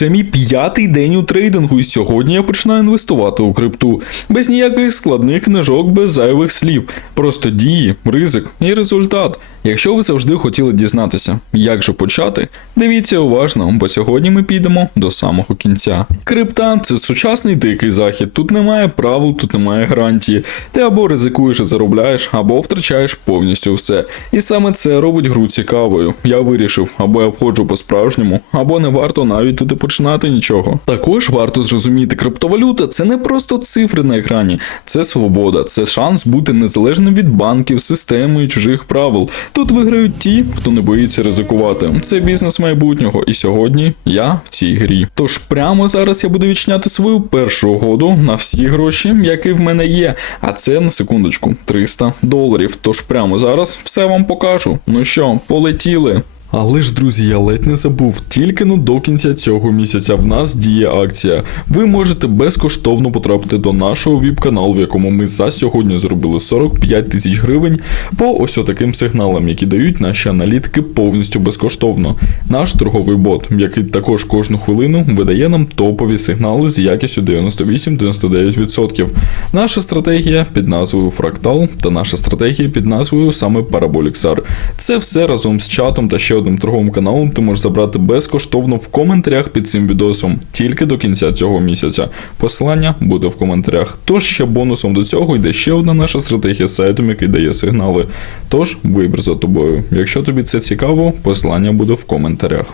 Це мій п'ятий день у трейдингу, і сьогодні я починаю інвестувати у крипту. Без ніяких складних книжок, без зайвих слів. Просто дії, ризик і результат. Якщо ви завжди хотіли дізнатися, як же почати, дивіться уважно, бо сьогодні ми підемо до самого кінця. Крипта це сучасний дикий захід. Тут немає правил, тут немає гарантії. Ти або ризикуєш і заробляєш, або втрачаєш повністю все. І саме це робить гру цікавою. Я вирішив, або я входжу по-справжньому, або не варто навіть тут і починати нічого. Також варто зрозуміти, криптовалюта це не просто цифри на екрані, це свобода, це шанс бути незалежним від банків, системи і чужих правил. Тут виграють ті, хто не боїться ризикувати. Це бізнес майбутнього, і сьогодні я в цій грі. Тож прямо зараз я буду відчиняти свою першу угоду на всі гроші, які в мене є. А це на секундочку 300 доларів. Тож прямо зараз все вам покажу. Ну що, полетіли. Але ж, друзі, я ледь не забув, тільки ну до кінця цього місяця в нас діє акція. Ви можете безкоштовно потрапити до нашого віп-каналу, в якому ми за сьогодні зробили 45 тисяч гривень по ось отаким сигналам, які дають наші аналітики повністю безкоштовно. Наш торговий бот, який також кожну хвилину видає нам топові сигнали з якістю 98-99%. Наша стратегія під назвою Фрактал та наша стратегія під назвою саме Parabolic Це все разом з чатом та ще одним торговим каналом ти можеш забрати безкоштовно в коментарях під цим відосом тільки до кінця цього місяця. Посилання буде в коментарях. Тож ще бонусом до цього йде ще одна наша стратегія з сайтом, який дає сигнали. Тож вибір за тобою. Якщо тобі це цікаво, посилання буде в коментарях.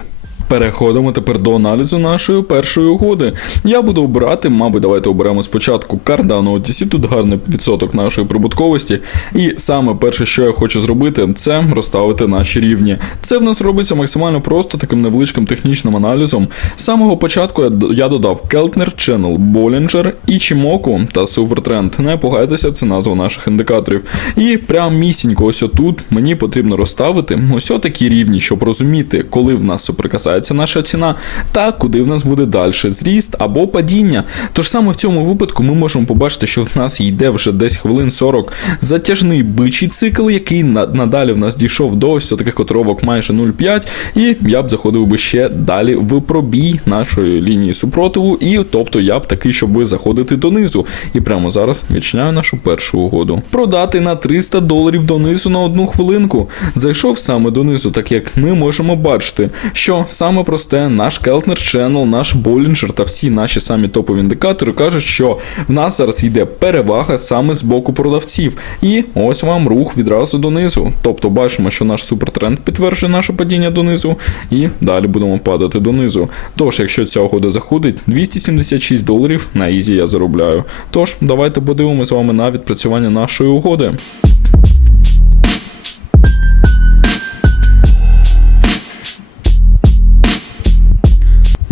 Переходимо тепер до аналізу нашої першої угоди. Я буду обирати, мабуть, давайте оберемо спочатку Cardano OTC, тут гарний відсоток нашої прибутковості. І саме перше, що я хочу зробити, це розставити наші рівні. Це в нас робиться максимально просто таким невеличким технічним аналізом. З самого початку я, я додав Keltner, Channel, Bollinger, Ichimoku та Supertrend. Не пугайтеся, це назва наших індикаторів. І прям місінько, ось отут мені потрібно розставити ось такі рівні, щоб розуміти, коли в нас соприкасається наша ціна, та куди в нас буде далі зріст або падіння. Тож саме в цьому випадку ми можемо побачити, що в нас йде вже десь хвилин 40 затяжний бичий цикл, який надалі в нас дійшов до ось таких котировок майже 0,5. І я б заходив би ще далі в пробій нашої лінії супротиву. І тобто я б такий, щоб заходити донизу. І прямо зараз відчиняю нашу першу угоду. Продати на 300 доларів донизу на одну хвилинку. Зайшов саме донизу, так як ми можемо бачити, що саме саме просте, наш Келтнер Channel, наш Болінджер та всі наші самі топові індикатори кажуть, що в нас зараз йде перевага саме з боку продавців. І ось вам рух відразу донизу. Тобто бачимо, що наш супертренд підтверджує наше падіння донизу, і далі будемо падати донизу. Тож, якщо ця угода заходить, 276 доларів на ізі я заробляю. Тож, давайте подивимося з вами на відпрацювання нашої угоди.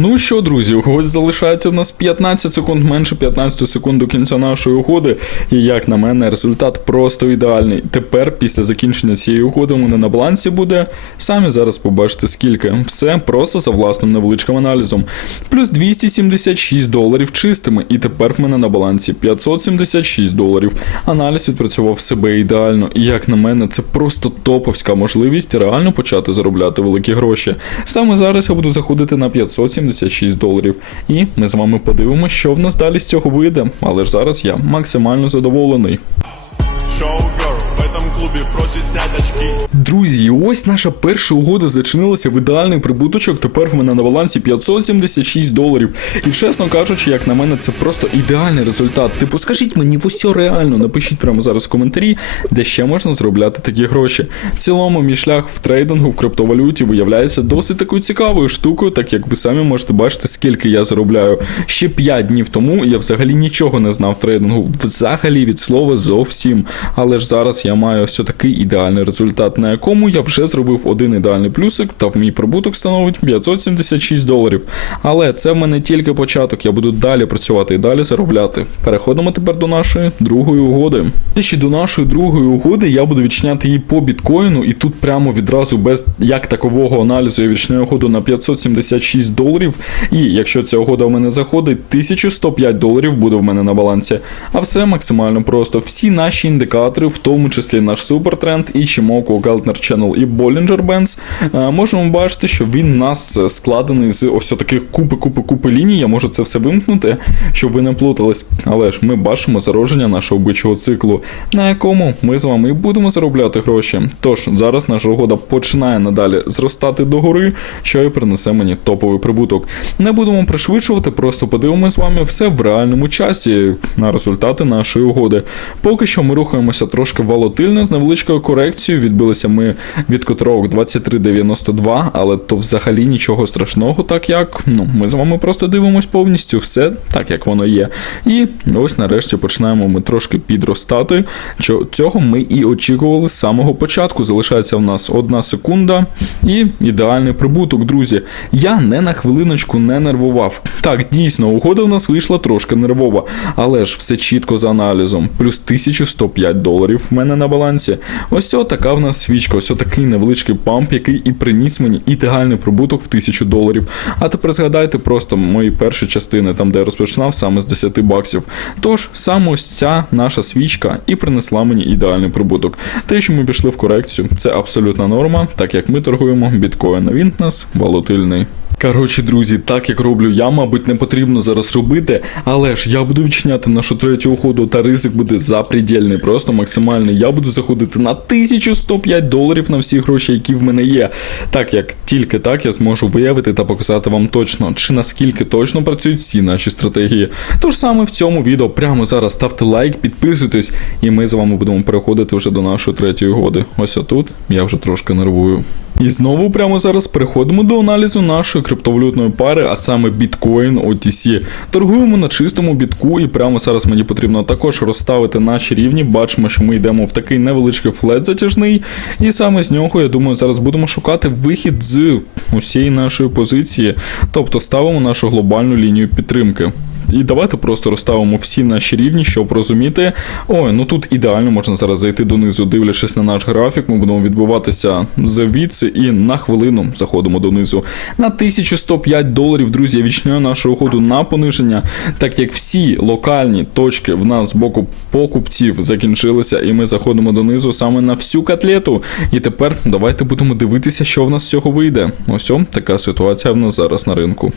Ну що, друзі, ось залишається в нас 15 секунд, менше 15 секунд до кінця нашої угоди. І як на мене, результат просто ідеальний. Тепер, після закінчення цієї угоди, у мене на балансі буде. Самі зараз побачите скільки. Все просто за власним невеличким аналізом. Плюс 276 доларів чистими. І тепер в мене на балансі 576 доларів. Аналіз відпрацював себе ідеально. І як на мене, це просто топовська можливість реально почати заробляти великі гроші. Саме зараз я буду заходити на 570. 76 доларів. І ми з вами подивимося, що в нас далі з цього вийде. Але ж зараз я максимально задоволений. Друзі, і ось наша перша угода зачинилася в ідеальний прибуточок. Тепер в мене на балансі 576 доларів. І чесно кажучи, як на мене, це просто ідеальний результат. Типу, скажіть мені, ось реально, напишіть прямо зараз в коментарі, де ще можна заробляти такі гроші. В цілому, мій шлях в трейдингу в криптовалюті виявляється досить такою цікавою штукою, так як ви самі можете бачити, скільки я заробляю. Ще 5 днів тому я взагалі нічого не знав в трейдингу, взагалі від слова зовсім. Але ж зараз я маю ось такий ідеальний результат, на якому я вже зробив один ідеальний плюсик, та мій прибуток становить 576 доларів. Але це в мене тільки початок. Я буду далі працювати і далі заробляти. Переходимо тепер до нашої другої угоди. Ще до нашої другої угоди я буду відчиняти її по біткоїну, і тут прямо відразу без як такового аналізу я відчиняю угоду на 576 доларів. І якщо ця угода в мене заходить, 1105 доларів буде в мене на балансі. А все максимально просто. Всі наші індикатори, в тому числі наш супертренд і Chimoku Partner Channel і Bollinger Bands, е, можемо бачити, що він у нас складений з ось таких купи, купи, купи ліній. Я можу це все вимкнути, щоб ви не плутались. Але ж ми бачимо зародження нашого бичого циклу, на якому ми з вами і будемо заробляти гроші. Тож зараз наша угода починає надалі зростати догори, що і принесе мені топовий прибуток. Не будемо пришвидшувати, просто подивимося з вами все в реальному часі на результати нашої угоди. Поки що ми рухаємося трошки волатильно з невеличкою корекцією. Відбилися ми від котировок 23.92, але то взагалі нічого страшного, так як ну ми з вами просто дивимось повністю все так, як воно є. І ось нарешті починаємо ми трошки підростати. Цього ми і очікували з самого початку. Залишається в нас одна секунда і ідеальний прибуток, друзі. Я не на хвилиночку не нервував. Так, дійсно, угода в нас вийшла трошки нервова, але ж все чітко за аналізом. Плюс 1105 доларів в мене на балансі. Ось така в нас свічка, ось такий невеличкий памп, який і приніс мені ідеальний прибуток в 1000 доларів. А тепер згадайте просто мої перші частини, там де я розпочинав саме з 10 баксів. Тож саме ось ця наша свічка і принесла мені ідеальний прибуток. Те, що ми пішли в корекцію, це абсолютна норма, так як ми торгуємо біткоін. Він нас волатильний. Коротше, друзі, так як роблю я, мабуть, не потрібно зараз робити, але ж я буду відчиняти нашу третю уходу, та ризик буде запредельний, просто максимальний. Я буду заходити на 1105 доларів на всі гроші, які в мене є. Так як тільки так я зможу виявити та показати вам точно, чи наскільки точно працюють всі наші стратегії. Тож саме в цьому відео прямо зараз ставте лайк, підписуйтесь, і ми з вами будемо переходити вже до нашої третьої угоди. Ось отут я вже трошки нервую. І знову прямо зараз переходимо до аналізу нашої криптовалютної пари, а саме Bitcoin OTC. Торгуємо на чистому бітку, і прямо зараз мені потрібно також розставити наші рівні. Бачимо, що ми йдемо в такий невеличкий флет затяжний, і саме з нього, я думаю, зараз будемо шукати вихід з усієї нашої позиції, тобто ставимо нашу глобальну лінію підтримки. І давайте просто розставимо всі наші рівні, щоб розуміти. Ой, ну тут ідеально можна зараз зайти донизу, дивлячись на наш графік. Ми будемо відбуватися звідси і на хвилину заходимо донизу. На 1105 доларів, друзі, я відчиняю нашу угоду на пониження, так як всі локальні точки в нас з боку покупців закінчилися, і ми заходимо донизу саме на всю котлету. І тепер давайте будемо дивитися, що в нас з цього вийде. Ось така ситуація в нас зараз на ринку.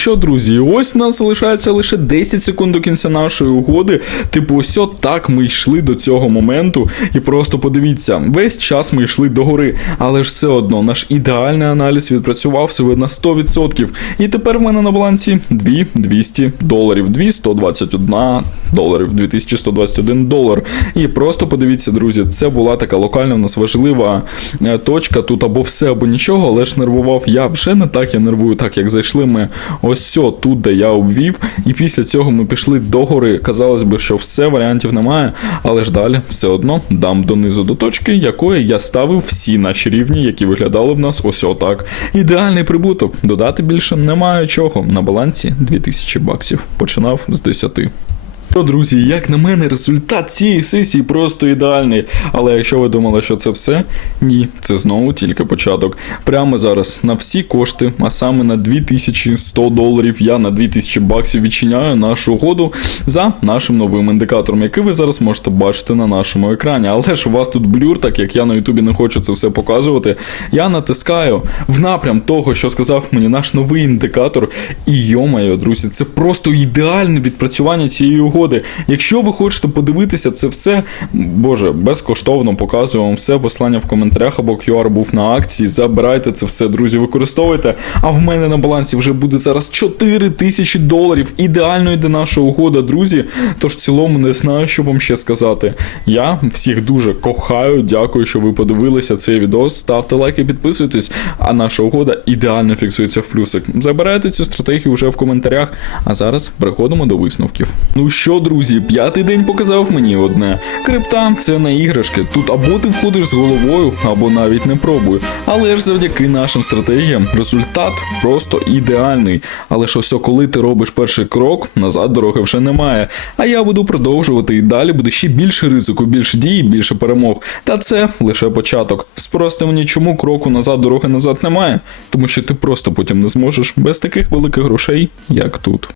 Що, друзі, ось у нас залишається лише 10 секунд до кінця нашої угоди. Типу, ось так ми йшли до цього моменту. І просто подивіться, весь час ми йшли догори. Але ж все одно, наш ідеальний аналіз відпрацював себе на 100%. І тепер в мене на балансі 2200 доларів, 2121 доларів, 2121 долар. І просто подивіться, друзі, це була така локальна в нас важлива е, точка. Тут або все, або нічого, але ж нервував я вже не так, я нервую, так як зайшли ми ось сьо, тут, де я обвів, і після цього ми пішли догори. Казалось би, що все варіантів немає, але ж далі все одно дам донизу до точки, якої я ставив всі наші рівні, які виглядали в нас ось отак. Ідеальний прибуток. Додати більше немає чого. На балансі 2000 баксів. Починав з 10. То, друзі, як на мене, результат цієї сесії просто ідеальний. Але якщо ви думали, що це все, ні, це знову тільки початок. Прямо зараз на всі кошти, а саме на 2100 доларів, я на 2000 баксів відчиняю нашу угоду за нашим новим індикатором, який ви зараз можете бачити на нашому екрані. Але ж у вас тут блюр, так як я на Ютубі не хочу це все показувати. Я натискаю в напрям того, що сказав мені наш новий індикатор. І йомайо, друзі, це просто ідеальне відпрацювання цієї угоди. Якщо ви хочете подивитися це все, боже, безкоштовно показую вам все. Послання в коментарях або QR був на акції. Забирайте це все, друзі, використовуйте. А в мене на балансі вже буде зараз 4 тисячі доларів. Ідеально йде наша угода, друзі. Тож в цілому не знаю, що вам ще сказати. Я всіх дуже кохаю. Дякую, що ви подивилися цей відео. Ставте лайки, підписуйтесь. А наша угода ідеально фіксується в плюсик. Забирайте цю стратегію вже в коментарях. А зараз переходимо до висновків. Ну що що, друзі, п'ятий день показав мені одне. Крипта це не іграшки. Тут або ти входиш з головою, або навіть не пробуй. Але ж завдяки нашим стратегіям результат просто ідеальний. Але ж ось коли ти робиш перший крок, назад дороги вже немає. А я буду продовжувати і далі буде ще більше ризику, більше дій, більше перемог. Та це лише початок. Спрости мені, чому кроку назад дороги назад немає, тому що ти просто потім не зможеш без таких великих грошей, як тут.